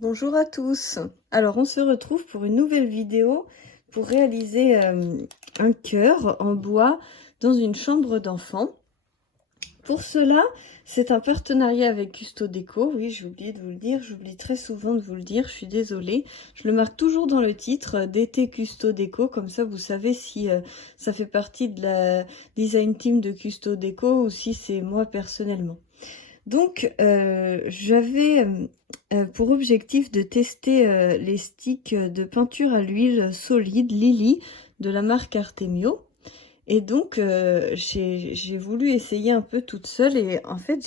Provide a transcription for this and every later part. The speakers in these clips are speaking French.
Bonjour à tous. Alors on se retrouve pour une nouvelle vidéo pour réaliser un cœur en bois dans une chambre d'enfant. Pour cela, c'est un partenariat avec Custo Déco. Oui, j'ai oublié de vous le dire, j'oublie très souvent de vous le dire, je suis désolée. Je le marque toujours dans le titre d'été Custo Déco, comme ça vous savez si ça fait partie de la design team de Custo Déco ou si c'est moi personnellement. Donc, j'avais pour objectif de tester les sticks de peinture à l'huile solide Lily de la marque Artemio. Et donc, j'ai voulu essayer un peu toute seule et en fait,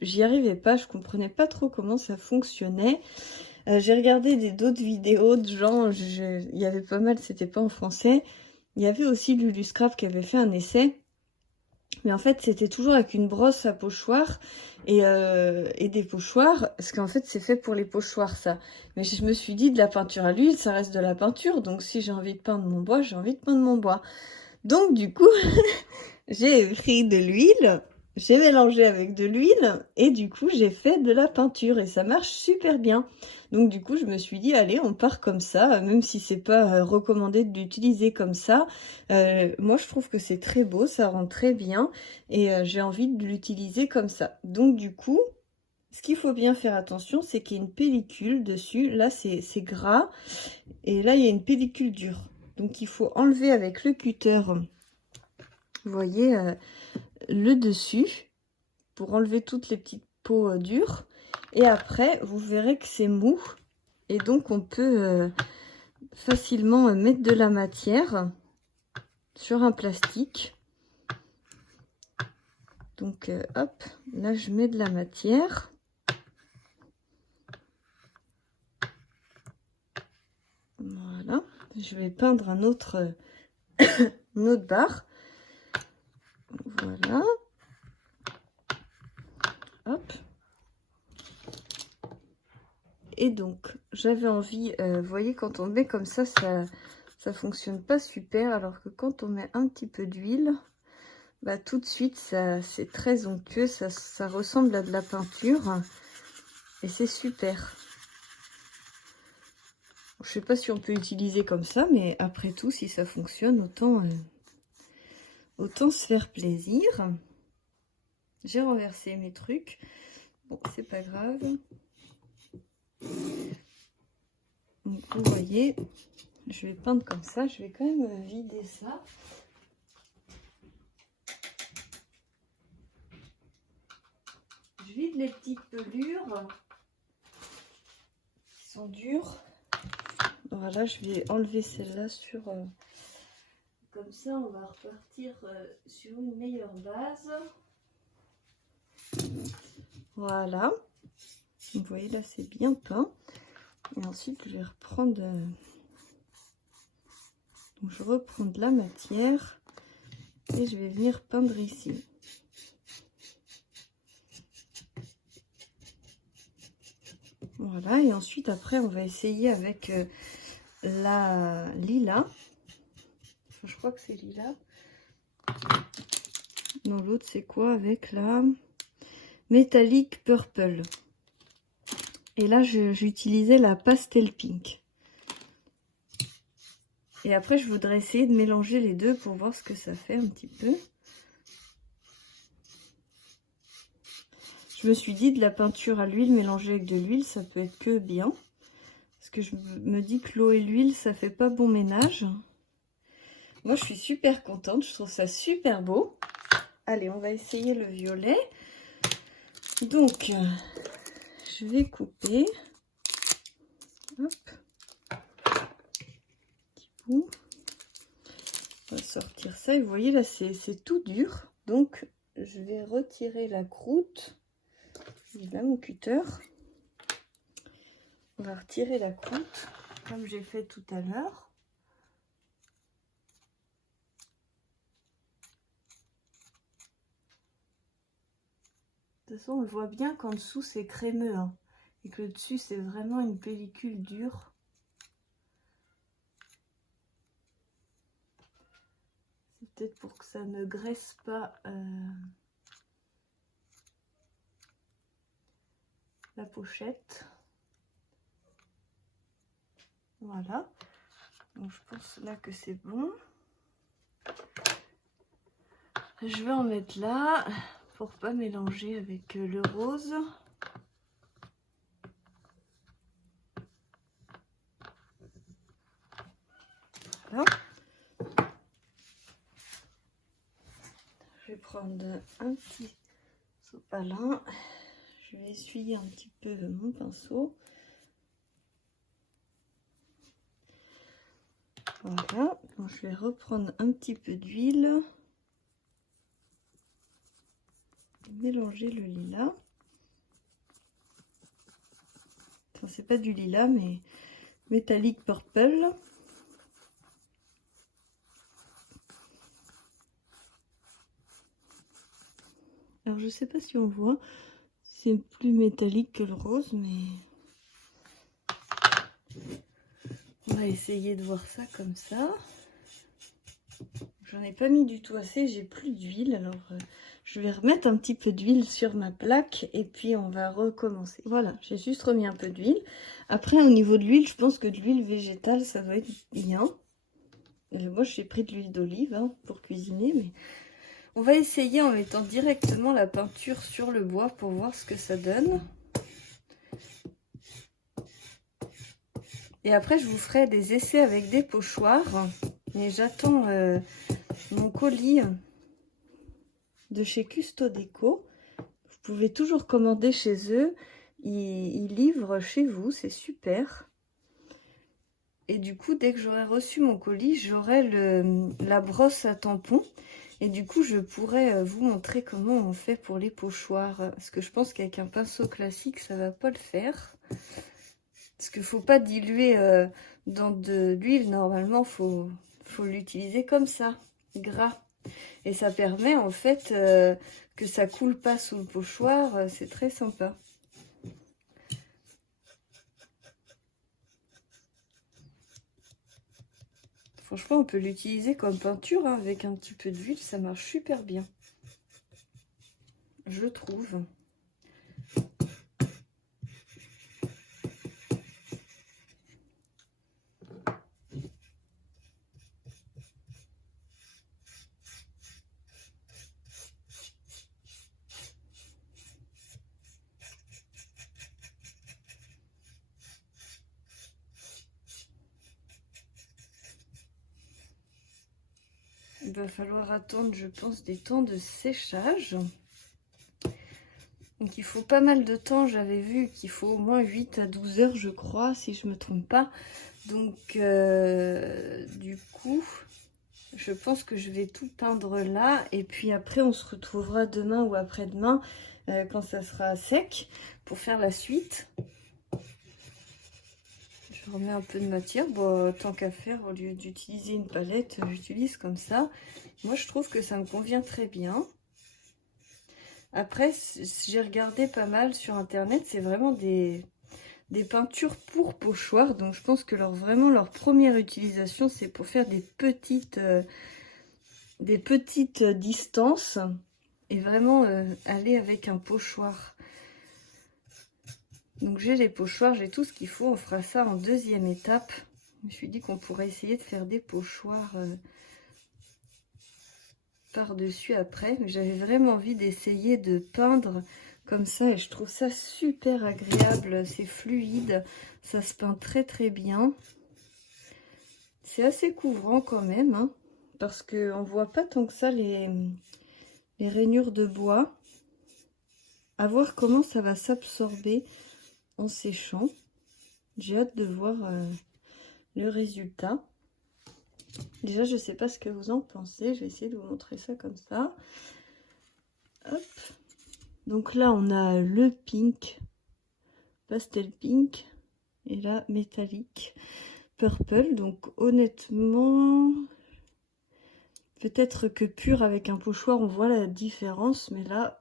j'y arrivais pas, je comprenais pas trop comment ça fonctionnait. J'ai regardé d'autres vidéos de gens, il y avait pas mal, c'était pas en français. Il y avait aussi Lulu Scrap qui avait fait un essai. Mais en fait, c'était toujours avec une brosse à pochoir et des pochoirs, parce qu'en fait, c'est fait pour les pochoirs, ça. Mais je me suis dit, de la peinture à l'huile, ça reste de la peinture, donc si j'ai envie de peindre mon bois, j'ai envie de peindre mon bois. Donc, du coup, j'ai pris de l'huile, j'ai mélangé avec de l'huile, et du coup, j'ai fait de la peinture, et ça marche super bien. Donc, du coup, je me suis dit, allez, on part comme ça, même si c'est pas recommandé de l'utiliser comme ça. Moi, je trouve que c'est très beau, ça rend très bien, et j'ai envie de l'utiliser comme ça. Donc, du coup, ce qu'il faut bien faire attention, c'est qu'il y a une pellicule dessus. Là, c'est gras, et là, il y a une pellicule dure. Donc, il faut enlever avec le cutter, vous voyez, le dessus pour enlever toutes les petites peaux dures. Et après, vous verrez que c'est mou. Et donc, on peut facilement mettre de la matière sur un plastique. Donc, hop, là, je mets de la matière. Voilà. Je vais peindre une autre barre. Voilà. Hop. Et donc, j'avais envie, vous voyez, quand on met comme ça ça fonctionne pas super. Alors que quand on met un petit peu d'huile, bah, tout de suite, c'est très onctueux. Ça ressemble à de la peinture. Et c'est super. Je sais pas si on peut utiliser comme ça, mais après tout, si ça fonctionne, autant se faire plaisir. J'ai renversé mes trucs. Bon, c'est pas grave. Donc, vous voyez, je vais peindre comme ça. Je vais quand même vider ça. Je vide les petites pelures qui sont dures. Voilà, je vais enlever celle-là sur... comme ça, on va repartir sur une meilleure base. Voilà. Vous voyez, là, c'est bien peint. Et ensuite, je vais reprendre... donc, je reprends de la matière et je vais venir peindre ici. Voilà, et ensuite, après, on va essayer avec la lilas. Enfin, je crois que c'est lilas. Non, l'autre, c'est quoi? Avec la Metallic Purple. Et là, j'utilisais la Pastel Pink. Et après, je voudrais essayer de mélanger les deux pour voir ce que ça fait un petit peu. Je me suis dit, de la peinture à l'huile mélangée avec de l'huile, ça peut être que bien. Parce que je me dis que l'eau et l'huile, ça fait pas bon ménage. Moi, je suis super contente. Je trouve ça super beau. Allez, on va essayer le violet. Donc, je vais couper. Hop. Petit bout. On va sortir ça. Et vous voyez, là, c'est tout dur. Donc, je vais retirer la croûte. Là, mon cutter. On va retirer la croûte, comme j'ai fait tout à l'heure. De toute façon, on voit bien qu'en dessous, c'est crémeux. Hein, et que le dessus, c'est vraiment une pellicule dure. C'est peut-être pour que ça ne graisse pas la pochette. Voilà. Donc je pense là que c'est bon. Je vais en mettre là pour pas mélanger avec le rose. Voilà. Je vais prendre un petit sopalin. Je vais essuyer un petit peu mon pinceau. Voilà. Donc, je vais reprendre un petit peu d'huile. Mélanger le lilas. Enfin, c'est pas du lilas, mais métallique purple. Alors, je sais pas si on voit. C'est plus métallique que le rose, mais on va essayer de voir ça comme ça. J'en ai pas mis du tout assez, j'ai plus d'huile, alors je vais remettre un petit peu d'huile sur ma plaque et puis on va recommencer. Voilà, j'ai juste remis un peu d'huile. Après, au niveau de l'huile, je pense que de l'huile végétale, ça doit être bien. Moi, j'ai pris de l'huile d'olive hein, pour cuisiner, mais on va essayer en mettant directement la peinture sur le bois pour voir ce que ça donne. Et après, je vous ferai des essais avec des pochoirs. Mais j'attends mon colis de chez Custo Déco. Vous pouvez toujours commander chez eux. Ils livrent chez vous, c'est super. Et du coup, dès que j'aurai reçu mon colis, j'aurai la brosse à tampons. Et du coup, je pourrai vous montrer comment on fait pour les pochoirs. Parce que je pense qu'avec un pinceau classique, ça va pas le faire. Parce qu'il ne faut pas diluer dans de l'huile. Normalement, faut l'utiliser comme ça, gras. Et ça permet en fait que ça coule pas sous le pochoir. C'est très sympa. Franchement, on peut l'utiliser comme peinture hein, avec un petit peu d'huile. Ça marche super bien. Je trouve. Il va falloir attendre, je pense, des temps de séchage. Donc il faut pas mal de temps. J'avais vu qu'il faut au moins 8 à 12 heures, je crois, si je me trompe pas. Donc du coup, je pense que je vais tout peindre là. Et puis après, on se retrouvera demain ou après-demain, quand ça sera sec, pour faire la suite. Je remets un peu de matière. Bon, tant qu'à faire, au lieu d'utiliser une palette, j'utilise comme ça. Moi, je trouve que ça me convient très bien. Après, j'ai regardé pas mal sur Internet. C'est vraiment des peintures pour pochoirs. Donc, je pense que vraiment leur première utilisation, c'est pour faire des petites distances. Et vraiment aller avec un pochoir. Donc j'ai les pochoirs, j'ai tout ce qu'il faut. On fera ça en deuxième étape. Je me suis dit qu'on pourrait essayer de faire des pochoirs par-dessus après. Mais j'avais vraiment envie d'essayer de peindre comme ça. Et je trouve ça super agréable. C'est fluide. Ça se peint très très bien. C'est assez couvrant quand même. Hein, parce qu'on ne voit pas tant que ça les rainures de bois. À voir comment ça va s'absorber en séchant. J'ai hâte de voir le résultat. Déjà, je sais pas ce que vous en pensez. Je vais essayer de vous montrer ça comme ça. Hop. Donc là, on a le pink, pastel pink, et là, métallique, purple. Donc honnêtement, peut-être que pur avec un pochoir, on voit la différence. Mais là,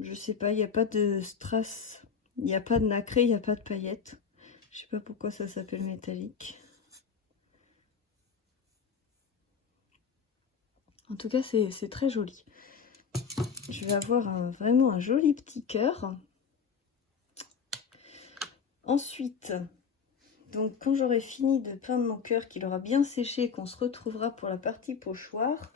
je sais pas, il n'y a pas de strass, il n'y a pas de nacré, il n'y a pas de paillettes. Je sais pas pourquoi ça s'appelle métallique. En tout cas, c'est très joli. Je vais avoir vraiment un joli petit cœur. Ensuite, Donc quand j'aurai fini de peindre mon cœur, qu'il aura bien séché et qu'on se retrouvera pour la partie pochoir,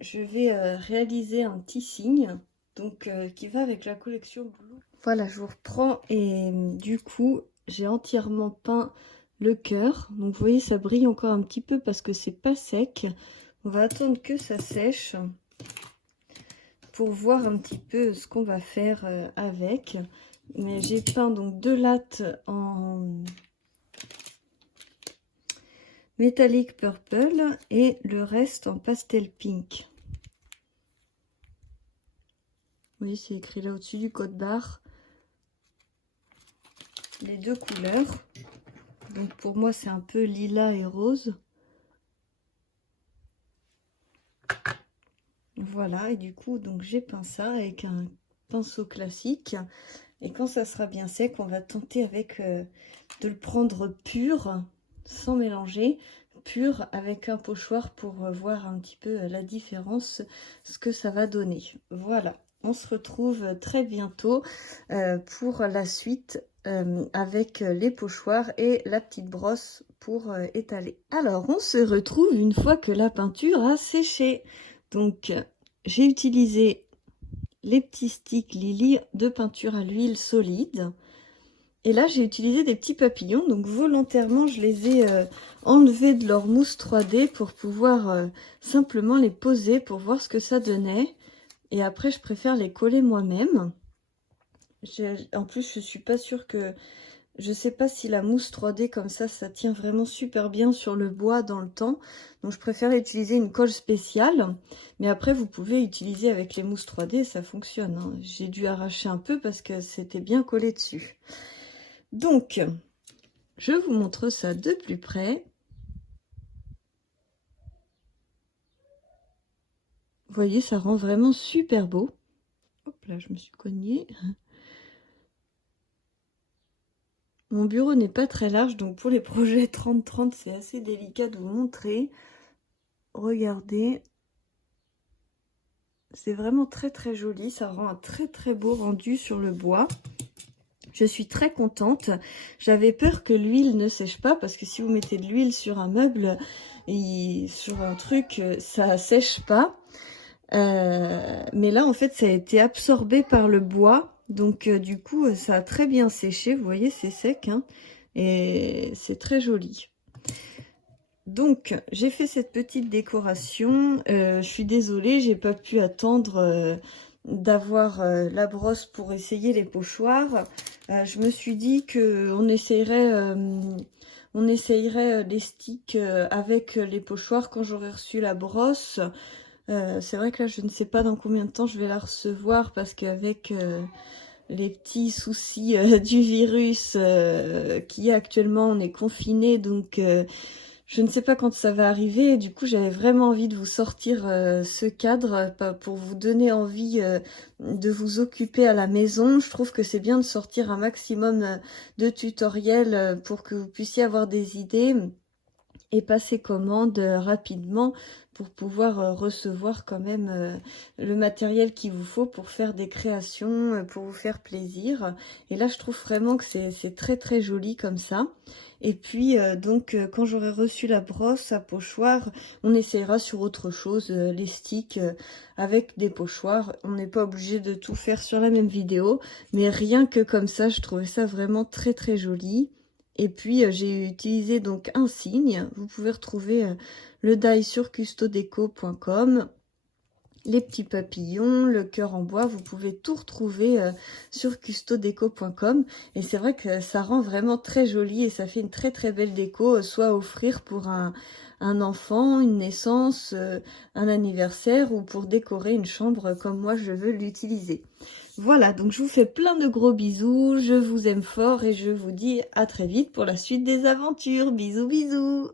je vais réaliser un petit signe donc qui va avec la collection Blue. Voilà, je vous reprends et du coup j'ai entièrement peint le cœur. Donc vous voyez, ça brille encore un petit peu parce que c'est pas sec. On va attendre que ça sèche pour voir un petit peu ce qu'on va faire avec. Mais j'ai peint donc 2 lattes en Metallic Purple et le reste en Pastel Pink. Vous voyez, c'est écrit là au-dessus du code barre. Les 2 couleurs. Donc pour moi, c'est un peu lilas et rose. Voilà, et du coup, donc j'ai peint ça avec un pinceau classique. Et quand ça sera bien sec, on va tenter avec de le prendre pur, sans mélanger, pur avec un pochoir pour voir un petit peu la différence, ce que ça va donner. Voilà, on se retrouve très bientôt pour la suite avec les pochoirs et la petite brosse pour étaler. Alors, on se retrouve une fois que la peinture a séché. Donc, j'ai utilisé les petits sticks Lily de peinture à l'huile solide. Et là, j'ai utilisé des petits papillons. Donc, volontairement, je les ai enlevés de leur mousse 3D pour pouvoir simplement les poser pour voir ce que ça donnait. Et après, je préfère les coller moi-même. En plus, je suis pas sûre que... Je sais pas si la mousse 3D comme ça tient vraiment super bien sur le bois dans le temps. Donc je préfère utiliser une colle spéciale. Mais après, vous pouvez utiliser avec les mousses 3D, ça fonctionne, hein. J'ai dû arracher un peu parce que c'était bien collé dessus. Donc, je vous montre ça de plus près. Vous voyez, ça rend vraiment super beau. Hop là, je me suis cognée. Mon bureau n'est pas très large, donc pour les projets 30-30, c'est assez délicat de vous montrer. Regardez. C'est vraiment très très joli. Ça rend un très très beau rendu sur le bois. Je suis très contente. J'avais peur que l'huile ne sèche pas, parce que si vous mettez de l'huile sur un meuble, et sur un truc, ça sèche pas. Mais là, en fait, ça a été absorbé par le bois. Donc, du coup, ça a très bien séché. Vous voyez, c'est sec, hein, et c'est très joli. Donc, j'ai fait cette petite décoration. Je suis désolée, j'ai pas pu attendre d'avoir la brosse pour essayer les pochoirs. Je me suis dit que on essayerait les sticks avec les pochoirs quand j'aurai reçu la brosse. C'est vrai que là, je ne sais pas dans combien de temps je vais la recevoir parce qu'avec les petits soucis du virus qui est actuellement, on est confiné, donc je ne sais pas quand ça va arriver. Et du coup, j'avais vraiment envie de vous sortir ce cadre pour vous donner envie de vous occuper à la maison. Je trouve que c'est bien de sortir un maximum de tutoriels pour que vous puissiez avoir des idées et passer commande rapidement pour pouvoir recevoir quand même le matériel qu'il vous faut pour faire des créations, pour vous faire plaisir. Et là, je trouve vraiment que c'est très très joli comme ça. Et puis, donc, quand j'aurai reçu la brosse à pochoir, on essaiera sur autre chose, les sticks avec des pochoirs. On n'est pas obligé de tout faire sur la même vidéo, mais rien que comme ça, je trouvais ça vraiment très très joli. Et puis j'ai utilisé donc un signe. Vous pouvez retrouver le die sur custodeco.com, les petits papillons, le cœur en bois. Vous pouvez tout retrouver sur custodeco.com. Et c'est vrai que ça rend vraiment très joli et ça fait une très très belle déco, soit à offrir pour un enfant, une naissance, un anniversaire ou pour décorer une chambre comme moi je veux l'utiliser. Voilà, donc je vous fais plein de gros bisous, je vous aime fort et je vous dis à très vite pour la suite des aventures. Bisous bisous.